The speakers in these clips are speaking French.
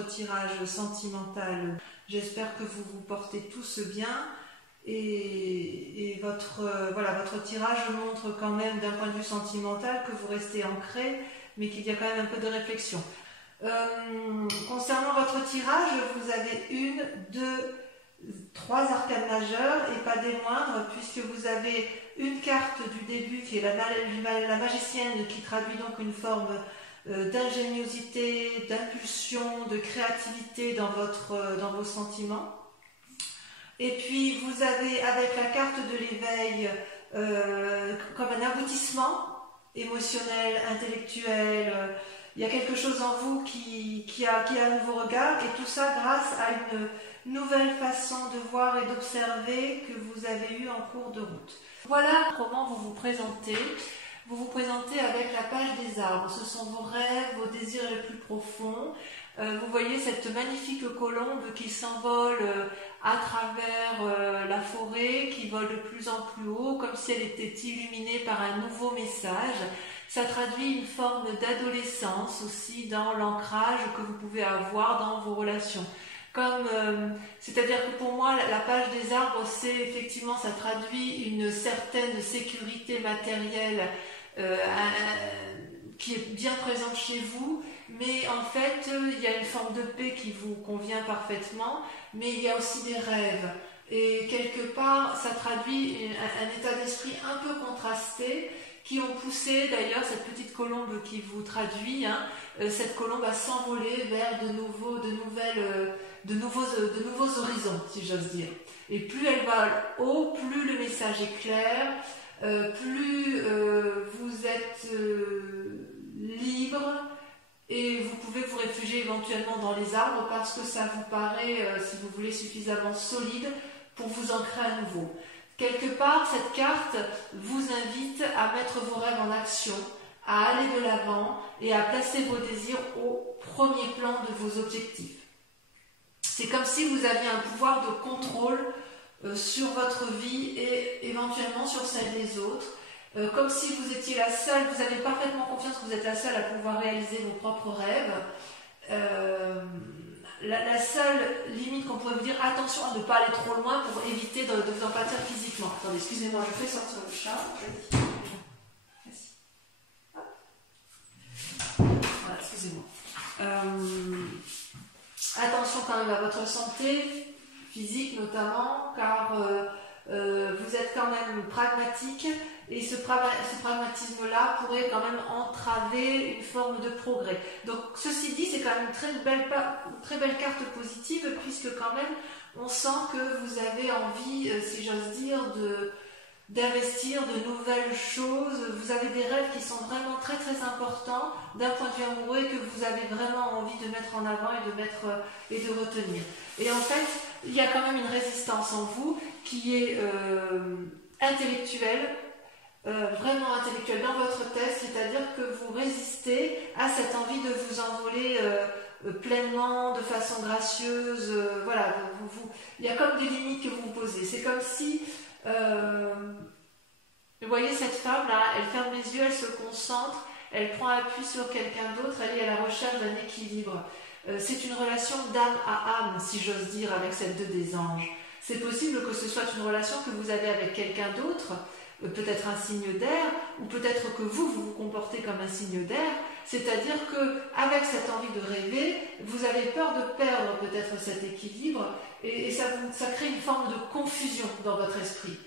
votre tirage sentimental. J'espère que vous vous portez tous bien et votre tirage montre quand même d'un point de vue sentimental que vous restez ancré, mais qu'il y a quand même un peu de réflexion. Concernant votre tirage, vous avez 1, 2, 3 arcanes majeures et pas des moindres, puisque vous avez une carte du début qui est la magicienne, qui traduit donc une forme d'ingéniosité, d'impulsion, de créativité dans vos sentiments. Et puis vous avez avec la carte de l'éveil comme un aboutissement émotionnel, intellectuel. Il y a quelque chose en vous qui a un nouveau regard, et tout ça grâce à une nouvelle façon de voir et d'observer que vous avez eue en cours de route. Voilà comment vous vous présentez. Vous vous présentez avec la page des arbres. Ce sont vos rêves, vos désirs les plus profonds. Vous voyez cette magnifique colombe qui s'envole à travers la forêt, qui vole de plus en plus haut, comme si elle était illuminée par un nouveau message. Ça traduit une forme d'adolescence aussi dans l'ancrage que vous pouvez avoir dans vos relations. C'est-à-dire que pour moi, la page des arbres, c'est effectivement, ça traduit une certaine sécurité matérielle qui est bien présente chez vous, mais en fait, il y a une forme de paix qui vous convient parfaitement, mais il y a aussi des rêves. Et quelque part, ça traduit un état d'esprit un peu contrasté, qui ont poussé d'ailleurs cette petite colombe qui vous traduit, cette colombe à s'envoler vers de nouveaux horizons, si j'ose dire. Et plus elle va haut, plus le message est clair, plus vous êtes libre, et vous pouvez vous réfugier éventuellement dans les arbres parce que ça vous paraît, si vous voulez, suffisamment solide pour vous ancrer à nouveau. Quelque part, cette carte vous invite à mettre vos rêves en action, à aller de l'avant et à placer vos désirs au premier plan de vos objectifs. C'est comme si vous aviez un pouvoir de contrôle sur votre vie et éventuellement sur celle des autres. Comme si vous étiez la seule, vous avez parfaitement confiance que vous êtes la seule à pouvoir réaliser vos propres rêves. La seule limite qu'on pourrait vous dire, attention à ne pas aller trop loin pour éviter de vous en pâtir physiquement. Attendez, excusez-moi, je fais sortir le chat. Merci. Voilà, excusez-moi. Attention quand même à votre santé physique notamment, car vous êtes quand même pragmatique, et ce pragmatisme-là pourrait quand même entraver une forme de progrès. Donc ceci dit, c'est quand même une très belle carte positive, puisque quand même on sent que vous avez envie, si j'ose dire, d'investir de nouvelles choses. Vous avez des rêves qui sont vraiment très très importants d'un point de vue amoureux, et que vous avez vraiment envie de mettre en avant et de retenir. Et en fait, il y a quand même une résistance en vous qui est intellectuelle, vraiment intellectuelle dans votre tête, c'est-à-dire que vous résistez à cette envie de vous envoler pleinement, de façon gracieuse. Voilà, il y a comme des limites que vous vous posez. C'est comme si vous voyez cette femme là, elle ferme les yeux, elle se concentre, elle prend appui sur quelqu'un d'autre, elle est à la recherche d'un équilibre. C'est une relation d'âme à âme, si j'ose dire, avec cette 2 des anges. C'est possible que ce soit une relation que vous avez avec quelqu'un d'autre, peut-être un signe d'air, ou peut-être que vous vous comportez comme un signe d'air, c'est-à-dire qu'avec cette envie de rêver, vous avez peur de perdre peut-être cet équilibre, et ça crée une forme de confusion dans votre esprit.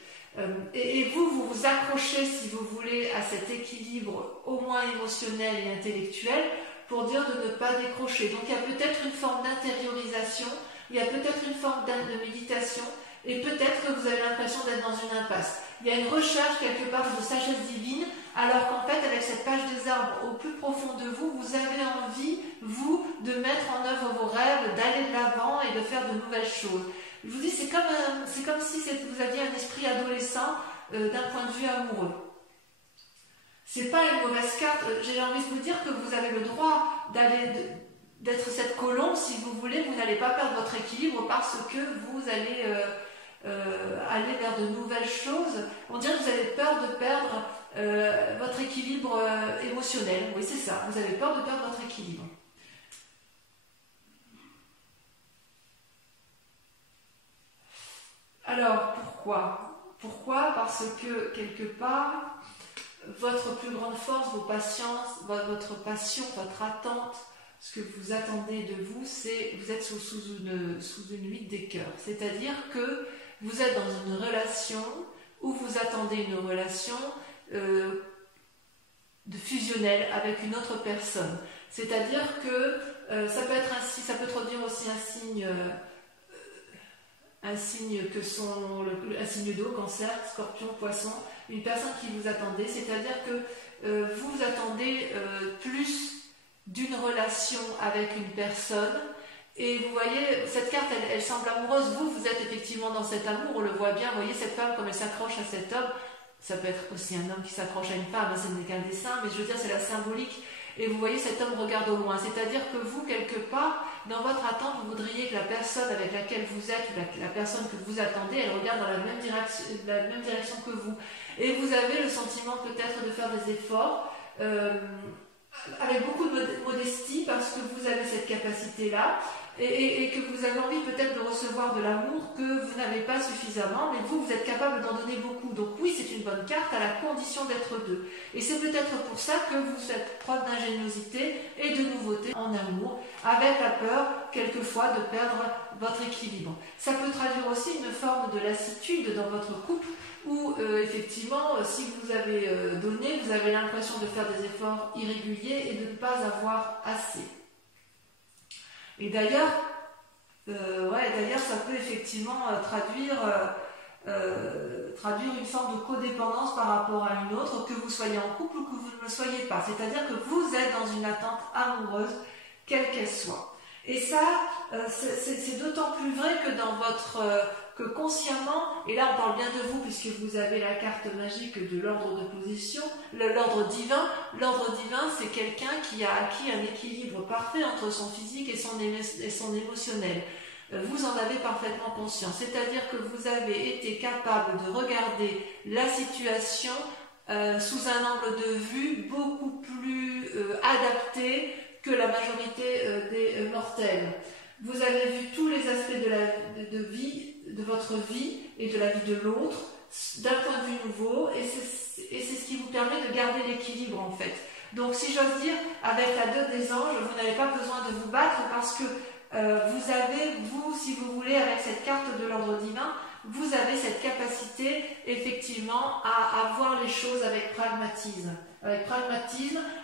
Et vous vous accrochez, si vous voulez, à cet équilibre au moins émotionnel et intellectuel, pour dire de ne pas décrocher. Donc il y a peut-être une forme d'intériorisation, il y a peut-être une forme de méditation, et peut-être que vous avez l'impression d'être dans une impasse. Il y a une recherche quelque part de sagesse divine, alors qu'en fait, avec cette page des arbres au plus profond de vous, vous avez envie, vous, de mettre en œuvre vos rêves, d'aller de l'avant et de faire de nouvelles choses. Je vous dis, c'est comme si vous aviez un esprit adolescent d'un point de vue amoureux. C'est pas une mauvaise carte. J'ai envie de vous dire que vous avez le droit d'être cette colombe, si vous voulez. Vous n'allez pas perdre votre équilibre parce que vous allez aller vers de nouvelles choses. On dirait que vous avez peur de perdre votre équilibre émotionnel. Oui, c'est ça. Vous avez peur de perdre votre équilibre. Pourquoi? Pourquoi? Parce que quelque part, votre plus grande force, vos patiences, votre passion, votre attente, ce que vous attendez de vous, c'est vous êtes sous une huile des cœurs. C'est-à-dire que vous êtes dans une relation où vous attendez une relation de fusionnelle avec une autre personne. C'est-à-dire que ça peut être ainsi, ça peut traduire aussi un signe d'eau, cancer, scorpion, poisson, une personne qui vous attendait, c'est-à-dire que vous attendez plus d'une relation avec une personne, et vous voyez, cette carte, elle semble amoureuse, vous êtes effectivement dans cet amour, on le voit bien, vous voyez cette femme comme elle s'accroche à cet homme, ça peut être aussi un homme qui s'accroche à une femme, ce n'est qu'un dessin, mais je veux dire, c'est la symbolique. Et vous voyez, cet homme regarde au loin. C'est-à-dire que vous, quelque part, dans votre attente, vous voudriez que la personne avec laquelle vous êtes, la personne que vous attendez, elle regarde dans la même direction que vous. Et vous avez le sentiment peut-être de faire des efforts avec beaucoup de modestie parce que vous avez cette capacité-là et que vous avez envie peut-être de recevoir de l'amour que vous n'avez pas suffisamment, mais vous êtes capable d'en donner beaucoup. Donc oui, c'est une bonne carte à la condition d'être deux. Et c'est peut-être pour ça que vous faites preuve d'ingéniosité et de nouveauté en amour, avec la peur, quelquefois, de perdre votre équilibre. Ça peut traduire aussi une forme de lassitude dans votre couple, où effectivement, si vous avez donné, vous avez l'impression de faire des efforts irréguliers et de ne pas avoir assez. Et d'ailleurs, ça peut effectivement traduire une forme de codépendance par rapport à une autre, que vous soyez en couple ou que vous ne le soyez pas. C'est-à-dire que vous êtes dans une attente amoureuse, quelle qu'elle soit. Et ça, c'est d'autant plus vrai que dans que consciemment, et là on parle bien de vous puisque vous avez la carte magique de l'ordre de position, l'ordre divin. L'ordre divin, c'est quelqu'un qui a acquis un équilibre parfait entre son physique et son émotionnel. Vous en avez parfaitement conscience, c'est-à-dire que vous avez été capable de regarder la situation sous un angle de vue beaucoup plus adapté que la majorité des mortels. Vous avez vu tous les aspects de votre vie et de la vie de l'autre d'un point de vue nouveau, et c'est ce qui vous permet de garder l'équilibre en fait. Donc si j'ose dire, avec la 2 des anges, vous n'avez pas besoin de vous battre parce que vous, si vous voulez, avec cette carte de l'ordre divin, vous avez cette capacité effectivement à voir les choses avec pragmatisme,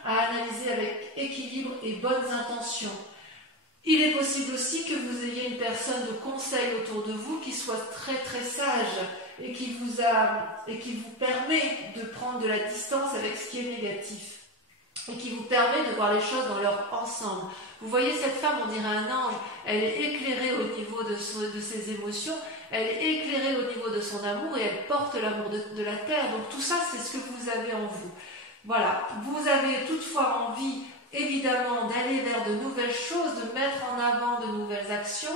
à analyser avec équilibre et bonnes intentions. Il est possible aussi que vous ayez une personne de conseil autour de vous qui soit très très sage et qui vous permet de prendre de la distance avec ce qui est négatif et qui vous permet de voir les choses dans leur ensemble. Vous voyez cette femme, on dirait un ange, elle est éclairée au niveau de ses émotions, elle est éclairée au niveau de son amour et elle porte l'amour de la terre. Donc tout ça, c'est ce que vous avez en vous. Voilà, vous avez toutefois envie évidemment d'aller vers de nouvelles choses, de mettre en avant de nouvelles actions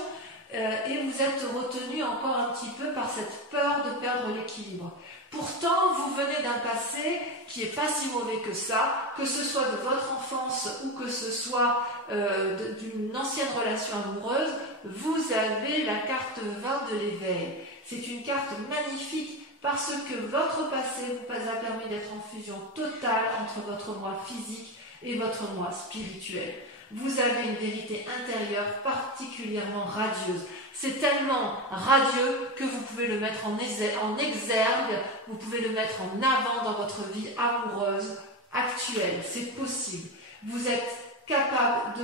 et vous êtes retenu encore un petit peu par cette peur de perdre l'équilibre. Pourtant, vous venez d'un passé qui n'est pas si mauvais que ça, que ce soit de votre enfance ou que ce soit d'une ancienne relation amoureuse, vous avez la carte 20 de l'éveil. C'est une carte magnifique parce que votre passé vous a permis d'être en fusion totale entre votre moi physique et votre moi spirituel. Vous avez une vérité intérieure particulièrement radieuse. C'est tellement radieux que vous pouvez le mettre en exergue, vous pouvez le mettre en avant dans votre vie amoureuse actuelle. C'est possible. Vous êtes capable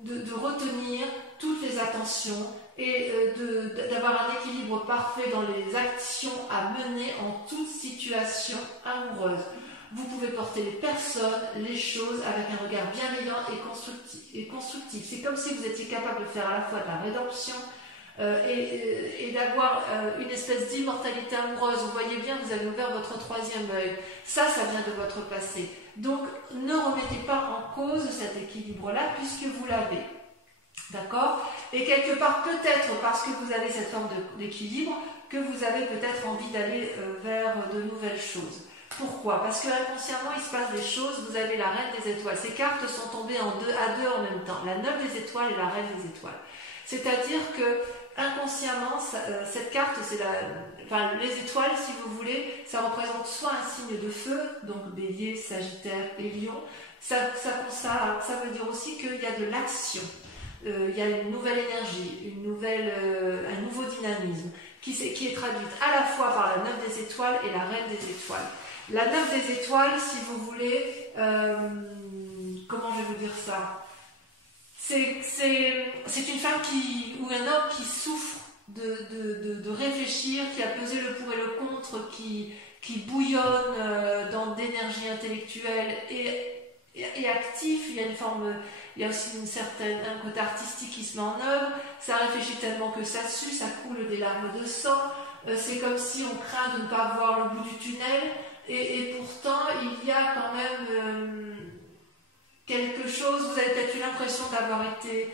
de retenir toutes les attentions et d'avoir un équilibre parfait dans les actions à mener en toute situation amoureuse. Vous pouvez porter les personnes, les choses avec un regard bienveillant et constructif. C'est comme si vous étiez capable de faire à la fois de la rédemption et d'avoir une espèce d'immortalité amoureuse. Vous voyez bien, vous avez ouvert votre 3e œil. Ça vient de votre passé. Donc, ne remettez pas en cause cet équilibre-là puisque vous l'avez. D'accord? Et quelque part, peut-être parce que vous avez cette forme d'équilibre, que vous avez peut-être envie d'aller vers de nouvelles choses. Pourquoi? Parce que inconsciemment, il se passe des choses. Vous avez la reine des étoiles. Ces cartes sont tombées à deux en même temps. La 9 des étoiles et la reine des étoiles. C'est-à-dire que inconsciemment, cette carte, c'est les étoiles, si vous voulez, ça représente soit un signe de feu, donc Bélier, Sagittaire et Lion. Ça veut dire aussi qu'il y a de l'action, il y a une nouvelle énergie, un nouveau dynamisme qui est traduite à la fois par la 9 des étoiles et la reine des étoiles. La 9 des étoiles, si vous voulez, comment je vais vous dire ça? C'est une femme ou un homme qui souffre de réfléchir, qui a pesé le pour et le contre, qui bouillonne d'énergie intellectuelle et actif. Il y a aussi un côté artistique qui se met en œuvre. Ça réfléchit tellement que ça sue, ça coule des larmes de sang. C'est comme si on craint de ne pas voir le bout du tunnel. Et pourtant, il y a quand même quelque chose. Vous avez peut-être eu l'impression d'avoir été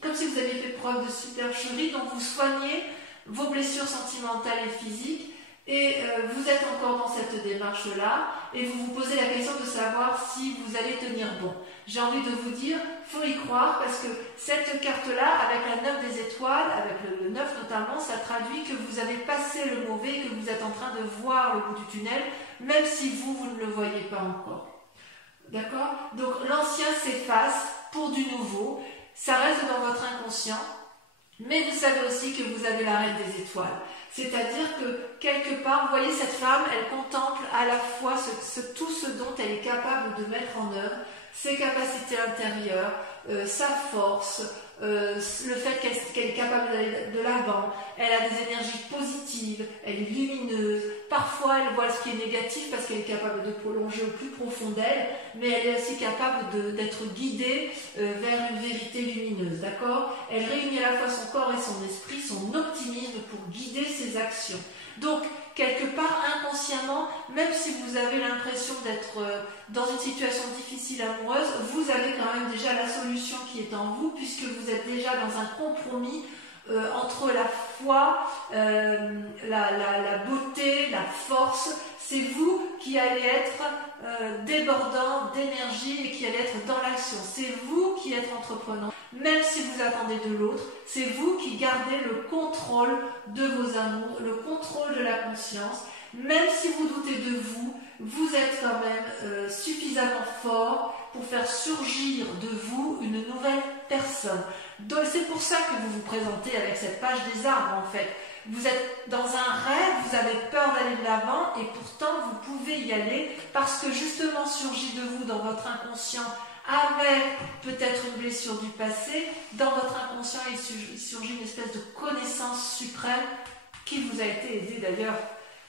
comme si vous aviez fait preuve de supercherie, donc vous soignez vos blessures sentimentales et physiques, et vous êtes encore dans cette démarche-là, et vous vous posez la question de savoir si vous allez tenir bon. J'ai envie de vous dire, faut y croire, parce que cette carte-là, avec la 9 des étoiles, avec le 9 notamment, ça traduit que vous avez passé le mauvais, que vous êtes en train de voir le bout du tunnel, même si vous ne le voyez pas encore. D'accord? Donc l'ancien s'efface pour du nouveau, ça reste dans votre inconscient, mais vous savez aussi que vous avez la reine des étoiles. C'est-à-dire que quelque part, vous voyez cette femme, elle contemple à la fois tout ce dont elle est capable de mettre en œuvre, ses capacités intérieures, sa force, le fait qu'elle est capable d'aller de l'avant, elle a des énergies positives, elle est lumineuse, parfois elle voit ce qui est négatif parce qu'elle est capable de plonger au plus profond d'elle, mais elle est aussi capable d'être guidée vers une vérité lumineuse, d'accord? Elle réunit à la fois son corps et son esprit, son optimisme pour guider ses actions. Donc, quelque part, inconsciemment, même si vous avez l'impression d'être dans une situation difficile amoureuse, vous avez quand même déjà la solution qui est en vous, puisque vous êtes déjà dans un compromis entre la foi, la beauté, la force. C'est vous qui allez être débordant d'énergie et qui allez être dans l'action. C'est vous qui êtes entreprenant. Même si vous attendez de l'autre, c'est vous qui gardez le contrôle de vos amours, le contrôle de la conscience. Même si vous doutez de vous, vous êtes quand même suffisamment fort pour faire surgir de vous une nouvelle personne. Donc c'est pour ça que vous vous présentez avec cette page des arbres en fait. Vous êtes dans un rêve, vous avez peur d'aller de l'avant et pourtant vous pouvez y aller parce que justement surgit de vous dans votre inconscient avec peut-être une blessure du passé, dans votre inconscient il surgit une espèce de connaissance suprême qui vous a été aidée d'ailleurs.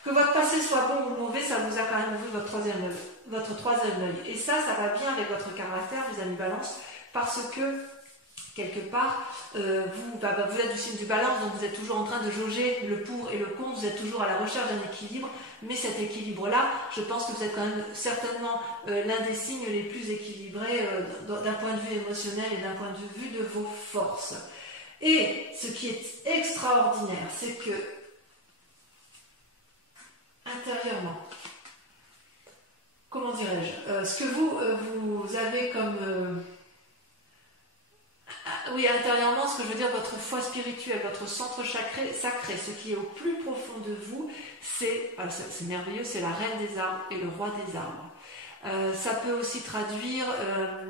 Que votre passé soit bon ou mauvais, ça vous a quand même ouvert votre troisième œil. Et ça va bien avec votre caractère, les amis Balance, parce que quelque part, vous êtes du signe du Balance, donc vous êtes toujours en train de jauger le pour et le contre, vous êtes toujours à la recherche d'un équilibre, mais cet équilibre-là, je pense que vous êtes quand même certainement l'un des signes les plus équilibrés d'un point de vue émotionnel et d'un point de vue de vos forces. Et ce qui est extraordinaire, c'est que intérieurement, comment dirais-je, ce que vous avez comme... oui, intérieurement, ce que je veux dire, votre foi spirituelle, votre centre sacré, ce qui est au plus profond de vous, c'est merveilleux, c'est la reine des arbres et le roi des arbres. Ça peut aussi traduire,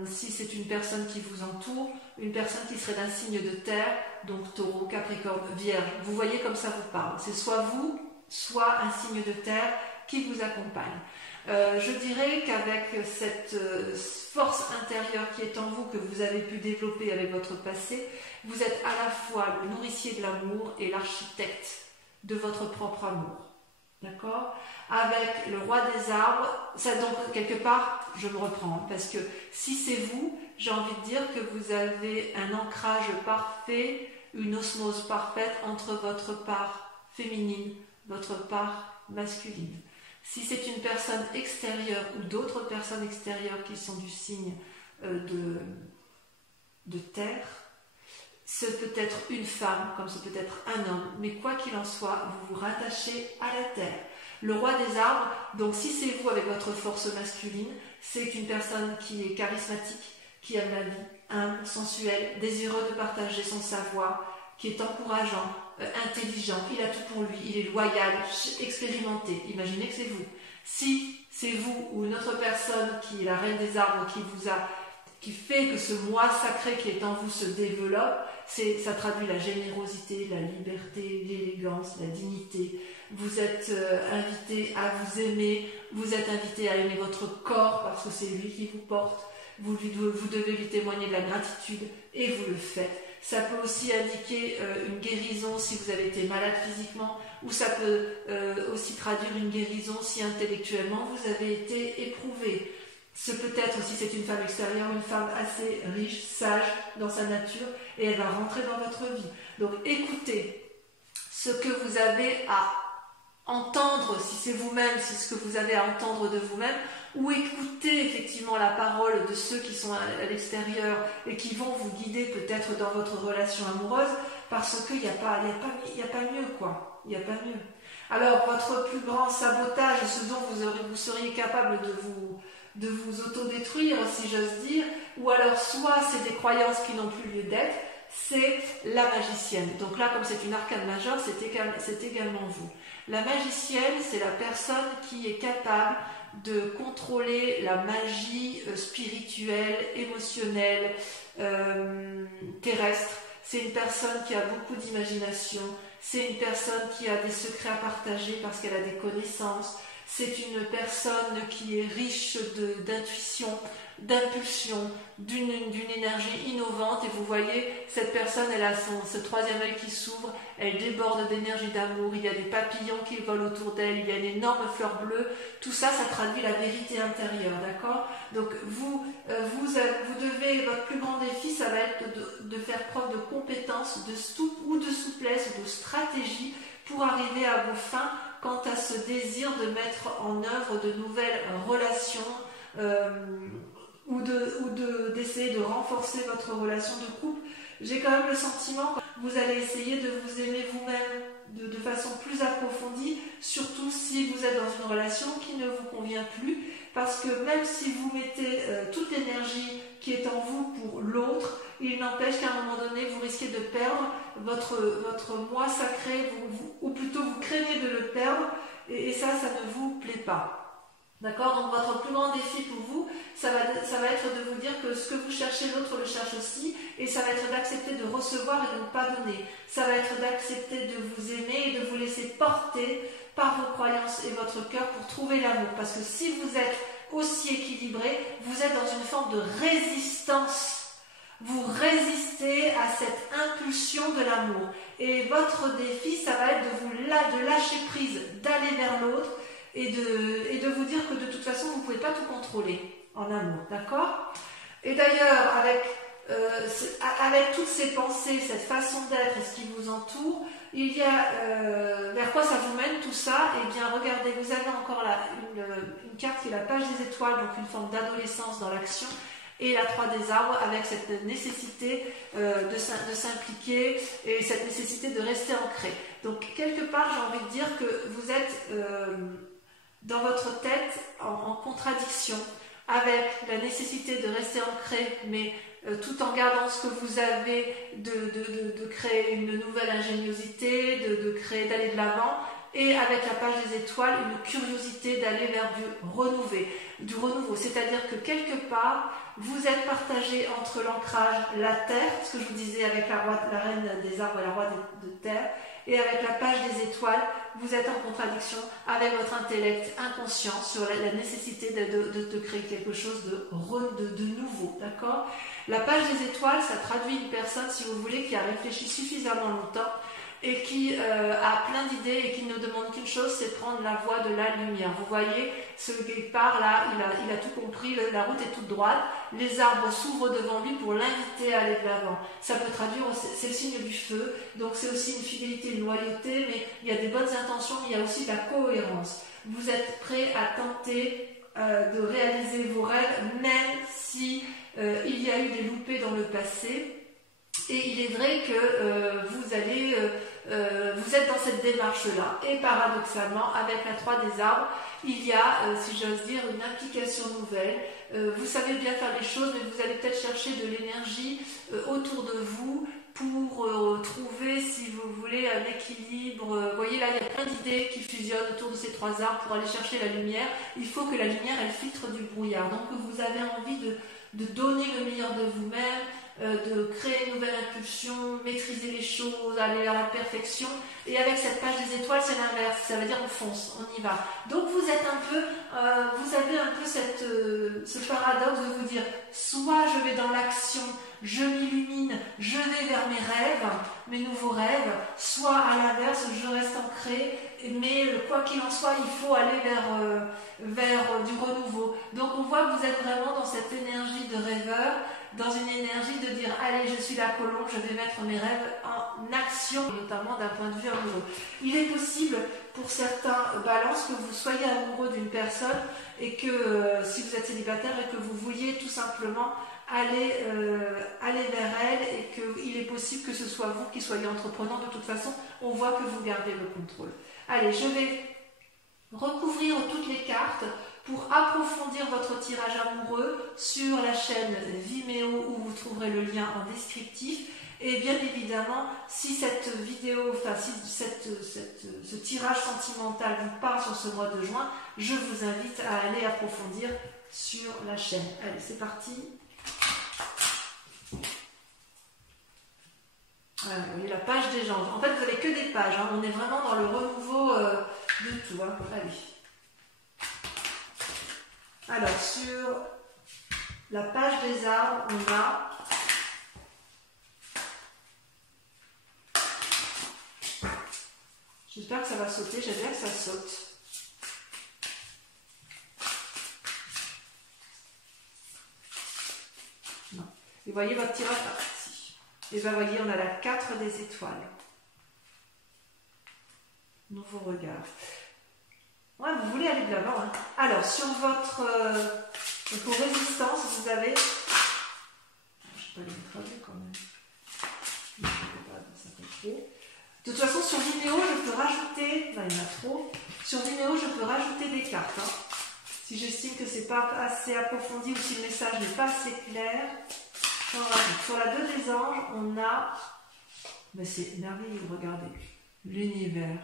si c'est une personne qui vous entoure, une personne qui serait d'un signe de terre, donc taureau, capricorne, vierge. Vous voyez comme ça vous parle. C'est soit vous, soit un signe de terre qui vous accompagne. Je dirais qu'avec cette force intérieure qui est en vous, que vous avez pu développer avec votre passé, vous êtes à la fois le nourricier de l'amour et l'architecte de votre propre amour. D'accord? Avec le roi des arbres, ça donc quelque part, je me reprends, parce que si c'est vous, j'ai envie de dire que vous avez un ancrage parfait, une osmose parfaite entre votre part féminine, votre part masculine. Si c'est une personne extérieure ou d'autres personnes extérieures qui sont du signe de terre, ce peut être une femme comme ce peut être un homme, mais quoi qu'il en soit, vous vous rattachez à la terre. Le roi des arbres, donc si c'est vous avec votre force masculine, c'est une personne qui est charismatique, qui aime la vie, humble, sensuel, désireux de partager son savoir, qui est encourageant, intelligent, il a tout pour lui, il est loyal, expérimenté. Imaginez que c'est vous. Si c'est vous ou une autre personne qui est la reine des arbres qui fait que ce moi sacré qui est en vous se développe, ça traduit la générosité, la liberté, l'élégance, la dignité. Vous êtes invité à vous aimer, vous êtes invité à aimer votre corps parce que c'est lui qui vous porte. Vous devez lui témoigner de la gratitude et vous le faites. Ça peut aussi indiquer une guérison si vous avez été malade physiquement, ou ça peut aussi traduire une guérison si intellectuellement vous avez été éprouvé. Ce peut être aussi, c'est une femme extérieure, une femme assez riche, sage dans sa nature, et elle va rentrer dans votre vie. Donc écoutez ce que vous avez à entendre, si c'est vous-même, si ce que vous avez à entendre de vous-même, ou écoutez effectivement la parole de ceux qui sont à l'extérieur et qui vont vous guider peut-être dans votre relation amoureuse, parce qu'il n'y a pas mieux, quoi. Il n'y a pas mieux. Alors, votre plus grand sabotage, ce dont vous seriez capable de vous autodétruire, si j'ose dire, ou alors soit c'est des croyances qui n'ont plus lieu d'être, c'est la magicienne. Donc là, comme c'est une arcane majeure, c'est également vous. La magicienne, c'est la personne qui est capable de contrôler la magie spirituelle, émotionnelle, terrestre. C'est une personne qui a beaucoup d'imagination, c'est une personne qui a des secrets à partager parce qu'elle a des connaissances, c'est une personne qui est riche d'intuition, d'impulsion, d'une énergie innovante, et vous voyez, cette personne, elle a ce troisième œil qui s'ouvre, elle déborde d'énergie d'amour, il y a des papillons qui volent autour d'elle, il y a une énorme fleur bleue, tout ça, ça traduit la vérité intérieure, d'accord? Donc vous devez, votre plus grand défi, ça va être de faire preuve de compétence, de souplesse, de stratégie pour arriver à vos fins quant à ce désir de mettre en œuvre de nouvelles relations, ou d'essayer de renforcer votre relation de couple. J'ai quand même le sentiment que vous allez essayer de vous aimer vous-même de façon plus approfondie, surtout si vous êtes dans une relation qui ne vous convient plus, parce que même si vous mettez toute l'énergie qui est en vous pour l'autre, il n'empêche qu'à un moment donné, vous risquez de perdre votre moi sacré, ou plutôt vous craignez de le perdre, et ça ne vous plaît pas. D'accord? Donc votre plus grand défi pour vous, ça va être de vous dire que ce que vous cherchez, l'autre le cherche aussi, et ça va être d'accepter de recevoir et de ne pas donner. Ça va être d'accepter de vous aimer et de vous laisser porter par vos croyances et votre cœur pour trouver l'amour. Parce que si vous êtes aussi équilibré, vous êtes dans une forme de résistance. Vous résistez à cette impulsion de l'amour. Et votre défi, ça va être de lâcher prise, d'aller vers l'autre, et de vous dire que de toute façon, vous ne pouvez pas tout contrôler en amour, d'accord? Et d'ailleurs, avec toutes ces pensées, cette façon d'être et ce qui vous entoure, il y a vers quoi ça vous mène tout ça? Eh bien, regardez, vous avez encore là une carte qui est la page des étoiles, donc une forme d'adolescence dans l'action, et la 3 des arbres avec cette nécessité de s'impliquer et cette nécessité de rester ancré. Donc, quelque part, j'ai envie de dire que vous êtes dans votre tête en contradiction avec la nécessité de rester ancré, mais tout en gardant ce que vous avez, de créer une nouvelle ingéniosité, d'aller de l'avant, et avec la page des étoiles, une curiosité d'aller vers du renouveau. C'est-à-dire que quelque part, vous êtes partagé entre l'ancrage, la terre, ce que je vous disais avec la reine des arbres et la roi de terre, et avec la page des étoiles, vous êtes en contradiction avec votre intellect inconscient sur la nécessité de créer quelque chose de nouveau, d'accord? La page des étoiles, ça traduit une personne, si vous voulez, qui a réfléchi suffisamment longtemps et qui a plein d'idées et qui ne demande qu'une chose, c'est prendre la voie de la lumière. Vous voyez, celui qui part là, il a tout compris, la route est toute droite, les arbres s'ouvrent devant lui pour l'inviter à aller de l'avant. Ça peut traduire, c'est le signe du feu, donc c'est aussi une fidélité, une loyauté, mais il y a des bonnes intentions, mais il y a aussi de la cohérence. Vous êtes prêt à tenter de réaliser vos rêves, même si il y a eu des loupés dans le passé. Et il est vrai que vous allez vous êtes dans cette démarche-là. Et paradoxalement, avec la 3 des arbres, il y a, si j'ose dire, une implication nouvelle. Vous savez bien faire les choses, mais vous allez peut-être chercher de l'énergie autour de vous pour trouver, si vous voulez, un équilibre. Vous voyez là, il y a plein d'idées qui fusionnent autour de ces 3 arbres pour aller chercher la lumière. Il faut que la lumière, elle filtre du brouillard. Donc vous avez envie de donner le meilleur de vous-même, de créer une nouvelle impulsion, maîtriser les choses, aller vers la perfection. Et avec cette page des étoiles, c'est l'inverse. Ça veut dire on fonce, on y va. Donc vous êtes un peu, vous avez un peu ce paradoxe de vous dire, soit je vais dans l'action, je m'illumine, je vais vers mes rêves, mes nouveaux rêves, soit à l'inverse, je reste ancré, mais quoi qu'il en soit, il faut aller vers du renouveau. Donc on voit que vous êtes vraiment dans cette énergie de rêveur, dans une énergie de dire allez, je suis la colombe, je vais mettre mes rêves en action, notamment d'un point de vue amoureux. Il est possible pour certains balances que vous soyez amoureux d'une personne et que si vous êtes célibataire et que vous vouliez tout simplement aller vers elle et qu'il est possible que ce soit vous qui soyez entreprenant. De toute façon, on voit que vous gardez le contrôle. Allez, je vais recouvrir toutes les cartes pour approfondir votre tirage amoureux sur la chaîne Vimeo où vous trouverez le lien en descriptif. Et bien évidemment, si cette vidéo, enfin si ce tirage sentimental vous parle sur ce mois de juin, je vous invite à aller approfondir sur la chaîne. Allez, c'est parti. Voilà, vous voyez la page des gens. En fait, vous n'avez que des pages. Hein. On est vraiment dans le renouveau de tout. Hein. Allez. Alors, sur la page des arbres, on a j'espère que ça va sauter. J'aime bien que ça saute. Non. Et vous voyez votre tirage parti. Et bien, vous voyez, on a la 4 des étoiles. Nouveau regard. Ouais, vous voulez aller de l'avant. Hein. Alors, sur votre vos résistances, vous avez... Je ne vais pas les mettre à vue quand même. Je ne pas ça fait trop. De toute façon, sur Vimeo, je peux rajouter... Non, il y en a trop. Sur Vimeo, je peux rajouter des cartes. Hein. Si j'estime que ce n'est pas assez approfondi ou si le message n'est pas assez clair. Sur la 2 des anges, on a... Mais c'est merveilleux, regardez. L'univers.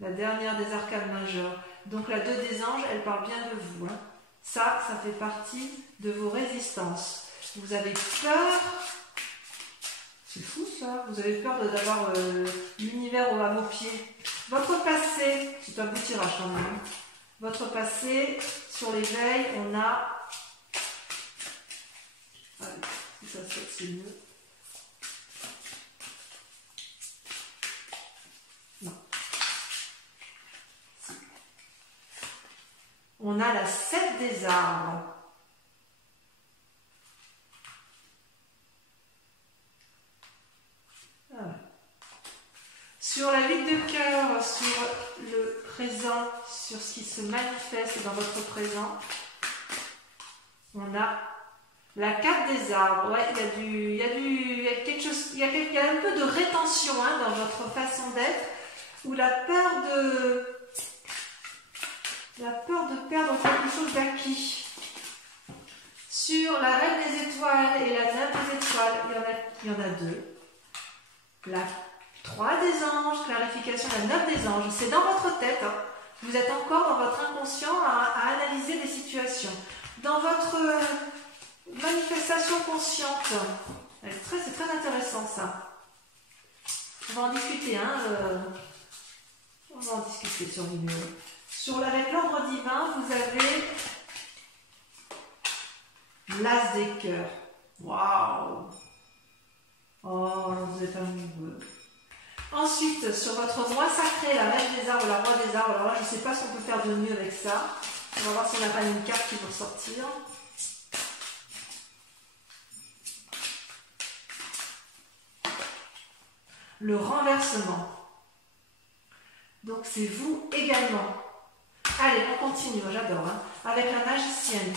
La dernière des arcanes majeures. Donc la 2 des anges, elle parle bien de vous. Hein. Ça fait partie de vos résistances. Vous avez peur. C'est fou ça. Vous avez peur d'avoir l'univers à vos pieds. Votre passé, c'est un beau tirage quand même. Votre passé, sur l'éveil, on a... Allez, si ça saute, c'est mieux. On a la 7 des arbres. Ah ouais. Sur la 8 de cœur, sur le présent, sur ce qui se manifeste dans votre présent, on a la 4 des arbres. Ouais, il y a quelque chose, il y a un peu de rétention hein, dans votre façon d'être, ou la peur de perdre quelque chose d'acquis. Sur la reine des étoiles et la 9 des étoiles, il y en a 2. La 3 des anges, clarification, la 9 des anges, c'est dans votre tête. Hein. Vous êtes encore dans votre inconscient à analyser des situations. Dans votre manifestation consciente, c'est très intéressant ça. On va en discuter, hein. On va en discuter sur Vimeo. Avec l'ordre divin, vous avez l'as des cœurs. Waouh! Oh, vous êtes amoureux. Ensuite, sur votre roi sacré, la reine des arbres, la roi des arbres, alors là, je ne sais pas ce qu'on peut faire de mieux avec ça. On va voir si on n'a pas une carte qui peut sortir. Le renversement. Donc, c'est vous également. Allez, on continue, j'adore. Hein, avec la magicienne.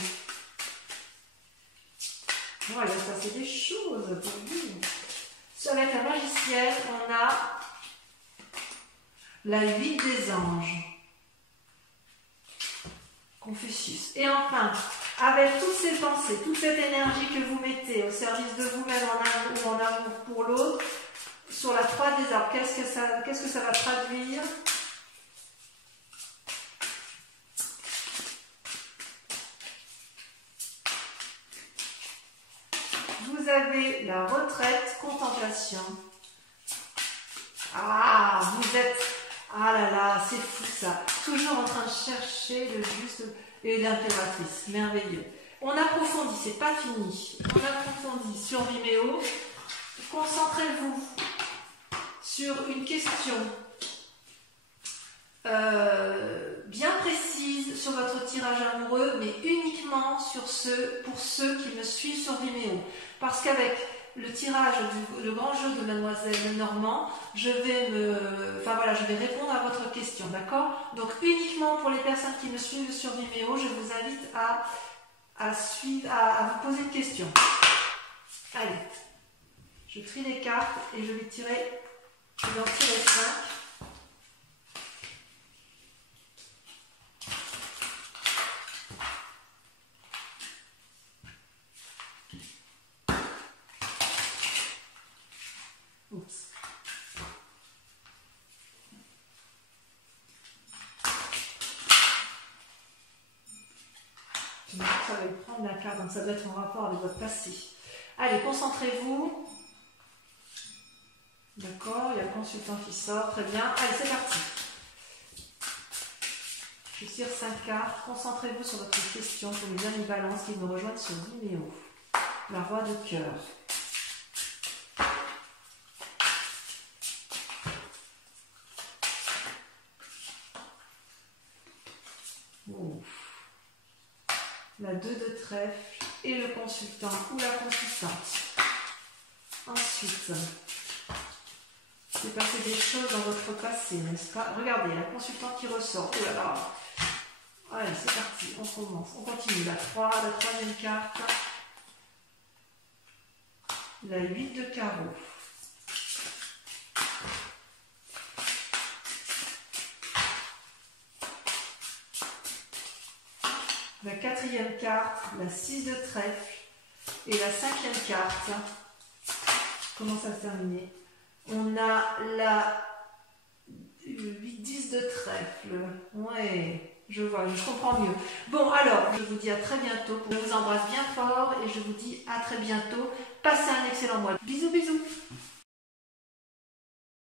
Oh, il va se passer des choses pour vous. Avec la magicienne, on a La 8 des anges. Confucius. Et enfin, avec toutes ces pensées, toute cette énergie que vous mettez au service de vous-même en amour ou en amour pour l'autre, sur la 3 des arbres, qu'est-ce que ça va traduire? Vous avez la retraite, contemplation. Ah, vous êtes... Ah là là, c'est fou ça. Toujours en train de chercher le juste et l'impératrice. Merveilleux. On approfondit, c'est pas fini. On approfondit sur Vimeo. Concentrez-vous sur une question bien précise sur votre tirage amoureux, mais uniquement pour ceux qui me suivent sur Vimeo. Parce qu'avec le tirage le grand jeu de Mademoiselle Normand, je vais répondre à votre question, d'accord? Donc uniquement pour les personnes qui me suivent sur Vimeo, je vous invite à vous poser une question. Allez, je trie les cartes et je vais en tirer 5. Oups. Je me dis que ça va prendre la carte, donc ça doit être en rapport avec votre passé. Allez, concentrez-vous. D'accord, il y a le consultant qui sort, très bien. Allez, c'est parti. Je tire 5 cartes. Concentrez-vous sur votre question pour les amis Balance qui me rejoignent sur Vimeo. La Roi de cœur. La 2 de trèfle et le consultant ou la consultante. Ensuite, c'est passé des choses dans votre passé, n'est-ce pas? Regardez, la consultante qui ressort. Oh là là. Allez, c'est parti, on commence. On continue. La 3, la troisième carte. La 8 de carreau. La 4e carte, la 6 de trèfle et la 5e carte. Comment ça se termine? On a la 8-10 de trèfle. Ouais, je vois, je comprends mieux. Bon, alors, je vous dis à très bientôt. Je vous embrasse bien fort et je vous dis à très bientôt. Passez un excellent mois. Bisous, bisous.